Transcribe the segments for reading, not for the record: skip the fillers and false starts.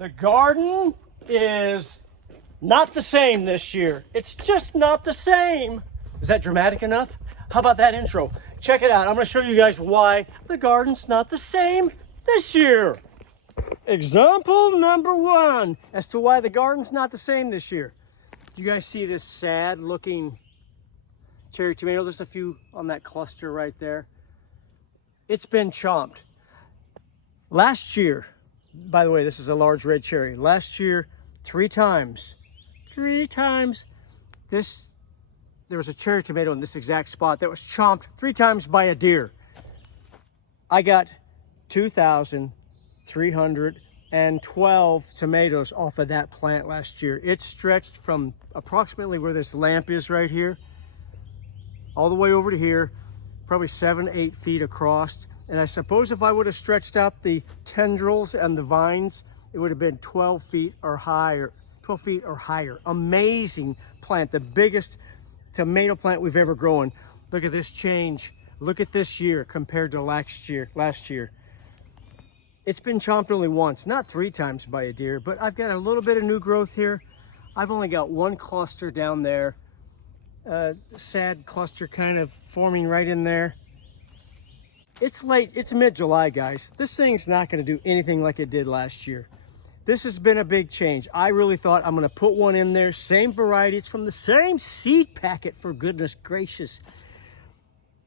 The garden is not the same this year. It's just not the same. Is that dramatic enough? How about that intro? Check it out. I'm going to show you guys why the garden's not the same this year. Example number one as to why the garden's not the same this year. Do you guys see this sad looking cherry tomato? There's a few on that cluster right there. It's been chomped. Last year, by the way, this is a large red cherry. Last year, three times, there was a cherry tomato in this exact spot that was chomped 3 times by a deer. I got 2,312 tomatoes off of that plant last year. It stretched from approximately where this lamp is right here, all the way over to here, probably 7-8 feet across. And I suppose if I would have stretched out the tendrils and the vines, it would have been 12 feet or higher. 12 feet or higher. Amazing plant, the biggest tomato plant we've ever grown. Look at this change. Look at this year compared to last year. It's been chomped only once, not 3 times by a deer, but I've got a little bit of new growth here. I've only got one cluster down there. Sad cluster kind of forming right in there. It's late, it's mid-July, guys. This thing's not gonna do anything like it did last year. This has been a big change. I really thought I'm gonna put one in there, same variety, it's from the same seed packet, for goodness gracious.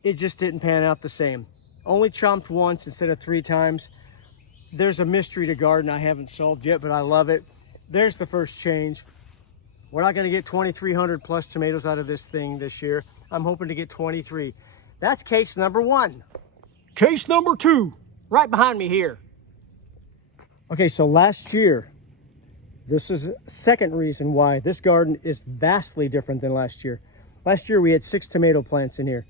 It just didn't pan out the same. Only chomped once instead of 3 times. There's a mystery to garden I haven't solved yet, but I love it. There's the first change. We're not gonna get 2,300 plus tomatoes out of this thing this year. I'm hoping to get 23. That's case number 1. Case number 2, right behind me here. Okay, so last year, this is the second reason why this garden is vastly different than last year. Last year we had 6 tomato plants in here.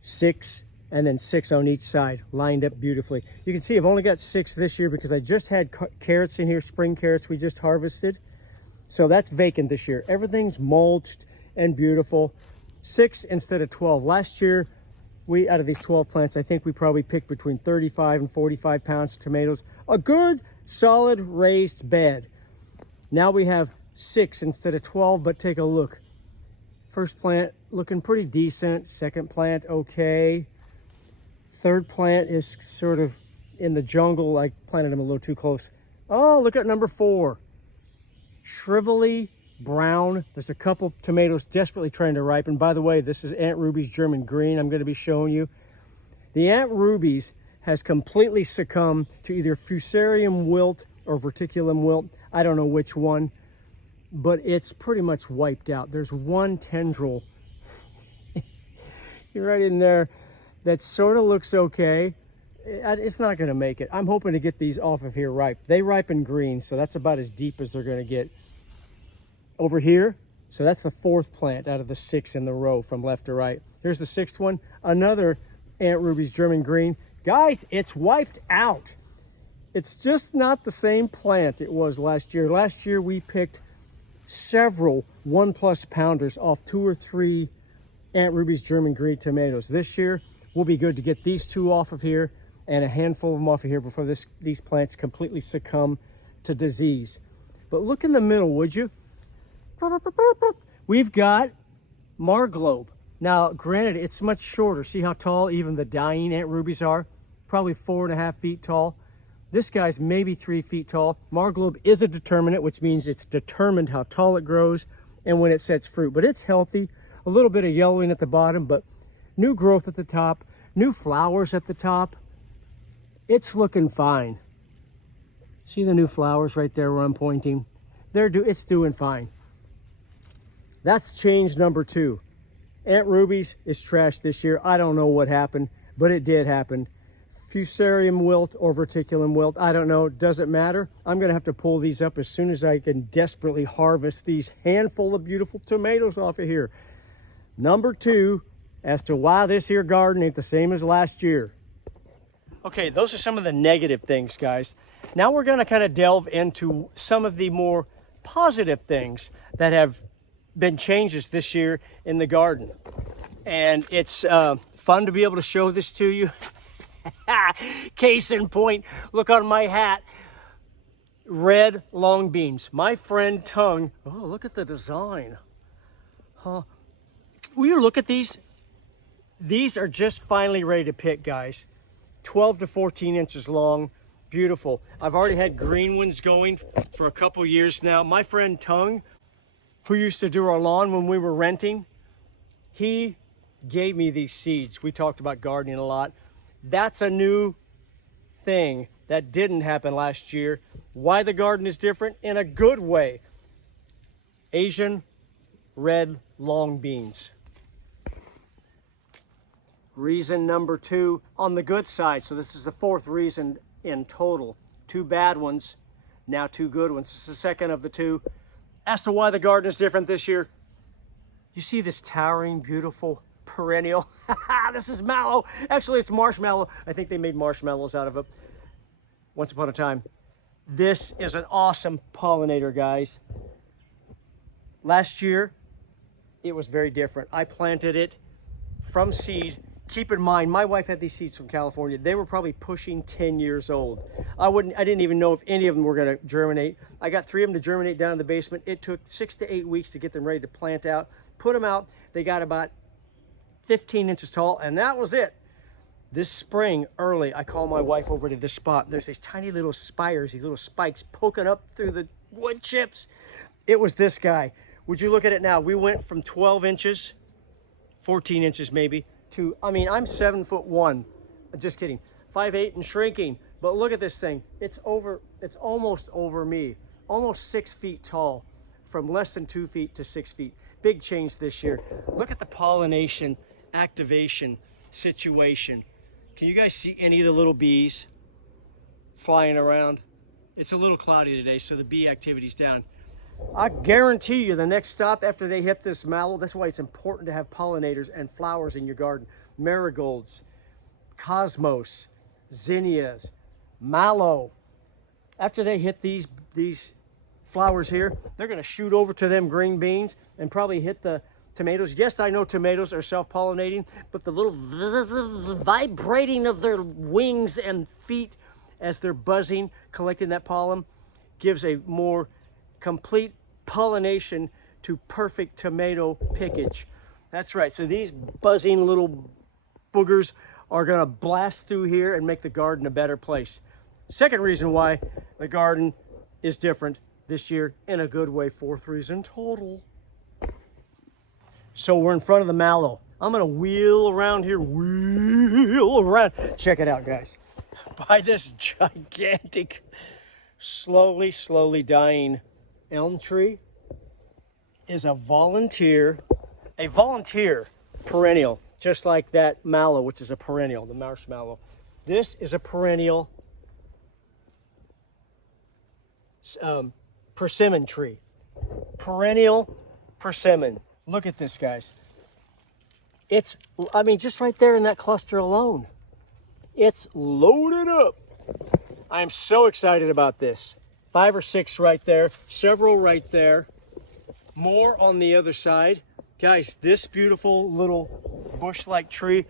6 and then 6 on each side, lined up beautifully. You can see I've only got 6 this year because I just had carrots in here, spring carrots we just harvested. So that's vacant this year. Everything's mulched and beautiful. 6 instead of 12. Last year, out of these 12 plants, I think we probably picked between 35 and 45 pounds of tomatoes. A good, solid, raised bed. Now we have 6 instead of 12, but take a look. First plant looking pretty decent. Second plant, okay. Third plant is sort of in the jungle. I planted them a little too close. Oh, look at number 4. Shrivelly brown. There's a couple tomatoes desperately trying to ripen. By the way, this is Aunt Ruby's German green I'm going to be showing you. The Aunt Ruby's has completely succumbed to either fusarium wilt or verticulum wilt. I don't know which one, but it's pretty much wiped out. There's one tendril right in there that sort of looks okay. It's not going to make it. I'm hoping to get these off of here ripe. They ripen green, so that's about as deep as they're going to get. Over here, so that's the 4th plant out of the 6 in the row from left to right. Here's the 6th one, another Aunt Ruby's German green. Guys, it's wiped out. It's just not the same plant it was last year. Last year we picked several 1+ pounders off 2 or 3 Aunt Ruby's German green tomatoes. This year we'll be good to get these 2 off of here and a handful of them off of here before these plants completely succumb to disease. But look in the middle, would you? We've got Marglobe. Now, granted, it's much shorter. See how tall even the dying Aunt Rubies are? Probably 4.5 feet tall. This guy's maybe 3 feet tall. Marglobe is a determinate, which means it's determined how tall it grows and when it sets fruit. But it's healthy. A little bit of yellowing at the bottom, but new growth at the top, new flowers at the top. It's looking fine. See the new flowers right there where I'm pointing? It's doing fine. That's change number 2. Aunt Ruby's is trashed this year. I don't know what happened, but it did happen. Fusarium wilt or verticulum wilt, I don't know. Doesn't matter. I'm going to have to pull these up as soon as I can desperately harvest these handful of beautiful tomatoes off of here. Number 2, as to why this here garden ain't the same as last year. Okay, those are some of the negative things, guys. Now we're going to kind of delve into some of the more positive things that have been changes this year in the garden. And it's fun to be able to show this to you. Case in point, look on my hat. red long beans. My friend Tung, oh, look at the design. Huh? Will you look at these? These are just finally ready to pick, guys. 12 to 14 inches long, beautiful. I've already had green ones going for a couple years now. My friend Tung, who used to do our lawn when we were renting, he gave me these seeds. We talked about gardening a lot. That's a new thing that didn't happen last year. Why the garden is different? In a good way. Asian red long beans. Reason number 2 on the good side. So this is the 4th reason in total. 2 bad ones, now 2 good ones. This is the 2nd of the 2. As to why the garden is different this year, you see this towering, beautiful perennial. This is mallow. Actually, it's marshmallow. I think they made marshmallows out of it once upon a time. This is an awesome pollinator, guys. Last year, it was very different. I planted it from seed. Keep in mind, my wife had these seeds from California. They were probably pushing 10 years old. I didn't even know if any of them were gonna germinate. I got 3 of them to germinate down in the basement. It took 6 to 8 weeks to get them ready to plant out. Put them out, they got about 15 inches tall, and that was it. This spring, early, I called my wife over to this spot. There's these tiny little spires, these little spikes poking up through the wood chips. It was this guy. Would you look at it now? We went from 12 inches, 14 inches maybe, to, I mean, I'm 7'1". Just kidding. 5'8" and shrinking. But look at this thing. It's almost over me. Almost 6 feet tall. From less than 2 feet to 6 feet. Big change this year. Look at the pollination activation situation. Can you guys see any of the little bees flying around? It's a little cloudy today, so the bee activity's down. I guarantee you the next stop after they hit this mallow, that's why it's important to have pollinators and flowers in your garden. Marigolds, cosmos, zinnias, mallow. After they hit these flowers here, they're gonna shoot over to them green beans and probably hit the tomatoes. Yes, I know tomatoes are self-pollinating, but the little vibrating of their wings and feet as they're buzzing, collecting that pollen, gives a more complete pollination to perfect tomato pickage. That's right. So these buzzing little boogers are going to blast through here and make the garden a better place. Second reason why the garden is different this year in a good way. 4th reason total. So we're in front of the mallow. I'm going to wheel around here, wheel around. Check it out, guys. By this gigantic, slowly dying elm tree is a volunteer perennial, just like that mallow, which is a perennial, the marshmallow. This is a perennial persimmon tree. Perennial persimmon. Look at this, guys. It's, I mean, just right there in that cluster alone, it's loaded up. I am so excited about this. 5 or 6 right there, several right there, more on the other side. Guys, this beautiful little bush-like tree,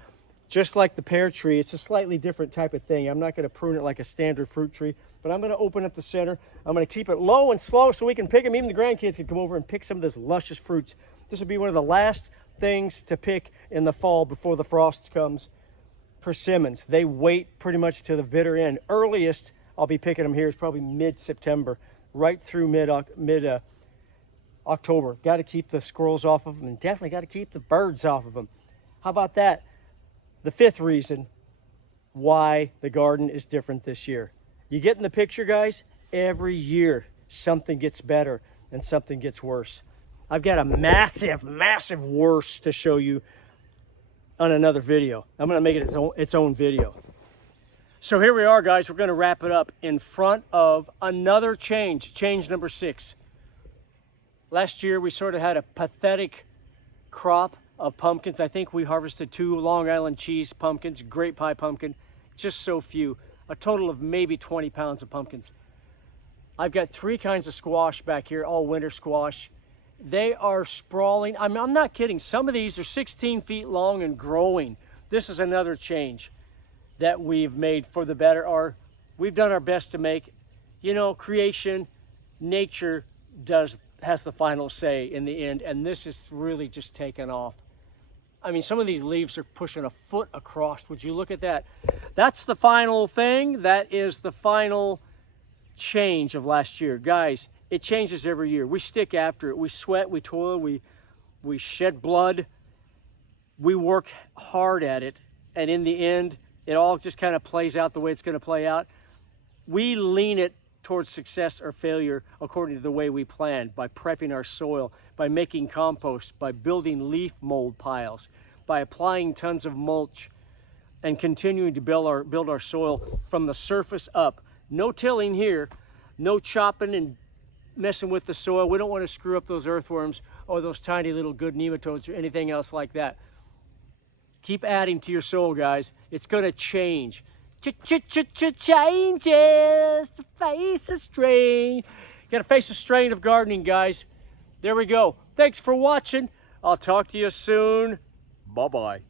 just like the pear tree, it's a slightly different type of thing. I'm not going to prune it like a standard fruit tree, but I'm going to open up the center. I'm going to keep it low and slow so we can pick them. Even the grandkids can come over and pick some of this luscious fruits. This will be one of the last things to pick in the fall before the frost comes. Persimmons, they wait pretty much to the bitter end. Earliest I'll be picking them here is probably mid-September, right through mid-October. Got to keep the squirrels off of them, and definitely got to keep the birds off of them. How about that? The 5th reason why the garden is different this year. You get in the picture, guys? Every year something gets better and something gets worse. I've got a massive worse to show you on another video. I'm going to make it its own video. So here we are, guys. We're going to wrap it up in front of another change number 6. Last year we sort of had a pathetic crop of pumpkins. I think we harvested 2 Long Island cheese pumpkins, grape pie pumpkin, just so few. A total of maybe 20 pounds of pumpkins. I've got 3 kinds of squash back here, all winter squash. They are sprawling. I'm not kidding. Some of these are 16 feet long and growing. This is another change that we've made for the better. We've done our best to make you know, creation, nature has the final say in the end, and this is really just taken off. I mean, some of these leaves are pushing a foot across. Would you look at that? That's the final thing. That is the final change of last year. Guys, it changes every year. We stick after it. We sweat, we toil, we shed blood. We work hard at it. And in the end, it all just kind of plays out the way it's going to play out. We lean it towards success or failure according to the way we planned, by prepping our soil, by making compost, by building leaf mold piles, by applying tons of mulch, and continuing to build our soil from the surface up. No tilling here, no chopping and messing with the soil. We don't want to screw up those earthworms or those tiny little good nematodes or anything else like that. Keep adding to your soil, guys. It's going to change. Changes to face a strain. You got to face a strain of gardening, guys. There we go. Thanks for watching. I'll talk to you soon. Bye-bye.